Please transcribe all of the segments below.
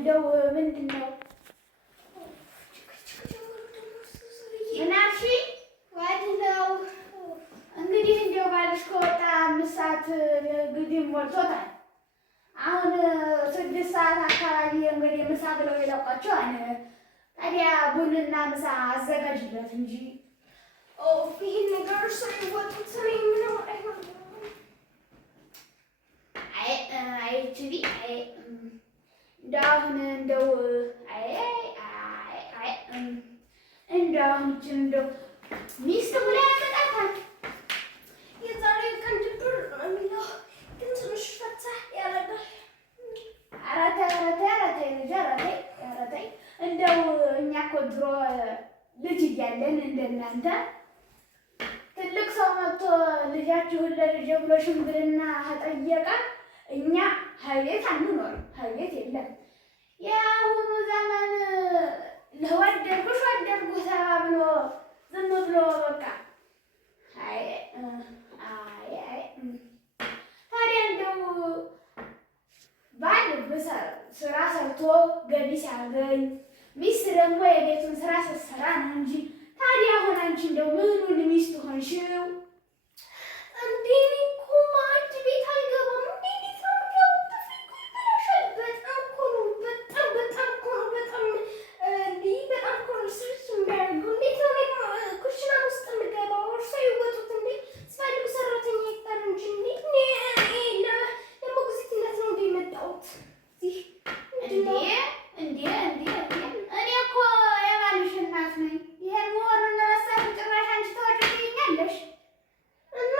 እንደው ምንድን ነው ምናልሽ ዋድነው እንግዲህ እንደው ባልሽ ከወጣ 5 ሰዓት ግድም ሞልቶታል። አሁን 6 ሰዓት አካባቢ እንግዲህ ምሳ ብለው ይለቋቸዋል። ታዲያ ቡንና ምሳ አዘጋጅለት እንጂ ይህን ነገር ሳይወጡት ምነው አይችሊ እንደው አሁን እንደው እንደው ሚስት ብላ ያመጣታል። የዛሬው ቀን ድብር ነው የሚለው ግን ትንሽ ፈታ ያደርጋል። ኧረ ተይ እንደው እኛ እኮ ድሮ ልጅ እያለን እንደናንተ ትልቅ ሰው መጥቶ ልጃችሁን ለልጄ ብሎ ሽምግልና ጠየቀ። እኛ ሀቤት አንኖርም፣ ሀቤት የለም። የአሁኑ ዘመን ለወደድኩሽ ወደድኩህ ተባብሎ ዝም ብሎ በቃ ታዲያ እንደው ባል ስራ ሰርቶ ገቢ ሲያገኝ ሚስት ደግሞ የቤቱን ስራ ስትሰራ ነው እንጂ ታዲያ አሁን አንቺ እንደው ምኑን ሚስት ሆንሽው? እንዴ እኮ ማዕድ ቤት አልገባም። እንዴት ነው የምገባው? ተፈጥሮ ይበላሻል። በጣም እኮ ነው በጣም እኮ ነው ስርስ የሚያደርገው። እንዴት ነው ኩሽና ውስጥ የምገባው? እርሶ ይወጡት እንዴ ስፈልጉ ሰራተኛ ይባል እንጂ ለሞግዚትነት ነው እንደ የመጣሁት እንዴ እኔ እኮ የባልሽ እናት ነኝ። ይሄን መሆኑን ለመሳት ጭራሽ አንቺ ተወደኛለሽ እና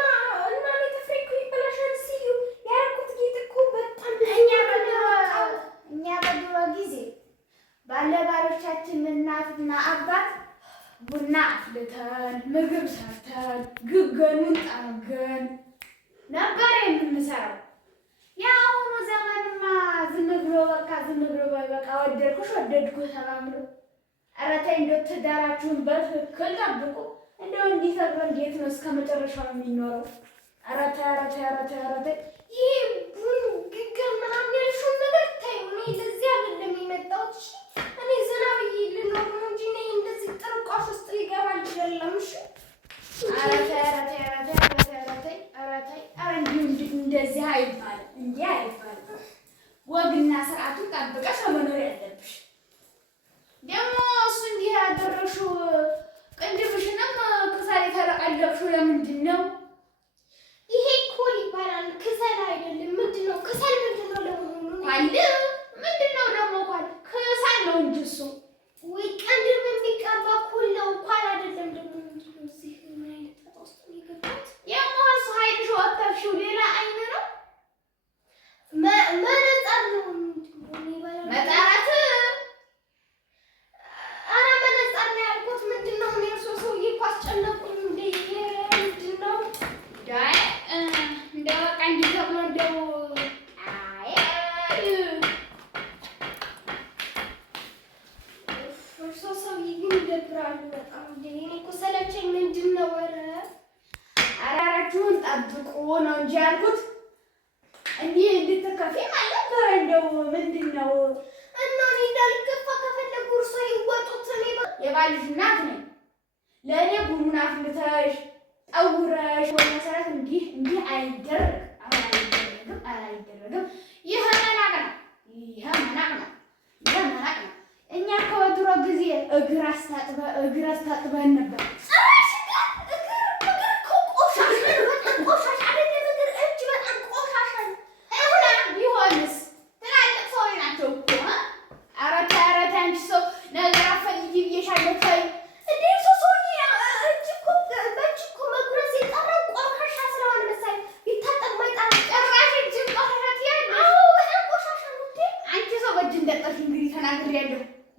እኔ ተፈሪኩ ይበላሻል ሲሉ ያደረኩት ጌጥ እኮ በጣም እኛ በድሮ ጊዜ ባለባሎቻችን እናትና አባት ቡና አፍልተን ምግብ ሰርተን ግገኑን ጠርገን ነበር የምንሰራው። የአሁኑ ዘመንማ ዝም ብሎ በቃ ወደድኩሽ ወደድኩህ ተባብሎ። ኧረ ተይ እንደው ትዳራችሁን በትክክል ጠብቁ። እንደው እንዲህ ተብሎ እንዴት ነው እስከ መጨረሻው የሚኖረው? ኧረ ተይ ይሄ ቡን ግግር ምናምን ያልሽውን ነገር ተይው። እኔ ለዚህ አይደለም የመጣሁት። እኔ ዘና ብዬ ልኖር ነው እንጂ እኔ እንደዚህ ጥርቋሽ ውስጥ ሊገባ አይደለም። እሺ ኧረ ተይ እንዲሁ እንደዚህ አይባልም። እንዲህ አይባልም። ወግና ስርዓቱን ጠብቀሽ መኖር ያለብሽ። ደግሞ እሱ እንዲህ ያደረግሽው ቅንድብሽንም ክሰል የተለቀለቅሽው ለምንድን ነው? ይሄ እኮ ይባላል ክሰል አይደለም። ምንድን ነው ክሰል? ምንድን ነው ለመሆኑ? ምንድን ነው ደግሞ ክሰል ነው እንጂ እሱ ወይ ቅንድብ የሚቀባ ኩል ነው። ኳል አይደለም ደግሞ ምንድን ነው? እዚህ ምን አይነት ጣጣ ውስጥ ነው የገባሁት? የሞሱ ኃይልሽ ወጥተሽው ሌላ አይን ነው መነጸር ነው መጣራት። ኧረ መነጸር ነው ያልኩት። ምንድን ነው እኔ እርሶ ሰውዬ እኮ አስጨነቁኝ። ምንድን ነው እንደው በቃ እንዲህ ተብሎ እንደው እርሶ ሰውዬ ግን ይደብራሉ በጣም። እኔ እኮ ሰለቸኝ። ምንድን ነው? ኧረ አራራችሁን ጠብቁ ነው እንጂ ያልኩት እንዲህ እንድትከፊ ማለት ነው። እንደው ምንድን ነው እና እኔ እንዳልከፋ ከፈለጉ እርሶ ይወጡት። እኔ የባልሽ እናት ነኝ። ለእኔ ቡና አፍልተሽ ጠውረሽ ወይ መሰረት እንዲህ አይደረግም። ይሄ መናቅ ነው። እኛ ከወትሮ ጊዜ እግር አስታጥበን ነበር።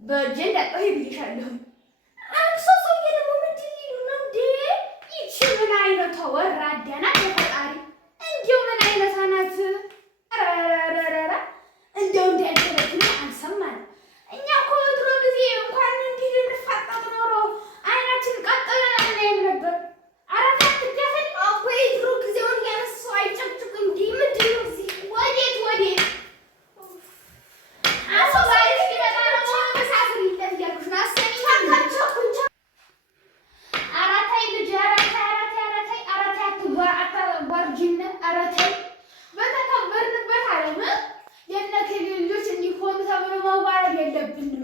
በእጄ እንዳጠሁ ይብልሻለሁ። አንሶ ሰውዬ ደግሞ ምንድን ሊሉ ነው እንዴ? ይቺ ምን አይነቷ ወራዳ ናት? በፈጣሪ እንደው ምን አይነቷ ናት? ኧረ እንደው እንዲያደረግን አልሰማንም። እኛ እኮ ድሮ ጊዜ እንኳን እንዲህ ልንፋጠጥ ኖሮ አይናችን ቀጥ ብለን አናይም ነበር። ኧረ ታትደፈል አቦይ ድሮ ጊዜውን ያነሱ አይጨቅጭቁ እንዲህ ምንድን ነው እዚህ? ወዴት አሶ ባርጅነ ኧረ ተይ በተከበርንበት ዓለም የእነ እከሌ ልጆች እንዲሆኑ ተብሎ መዋረድ የለብንም።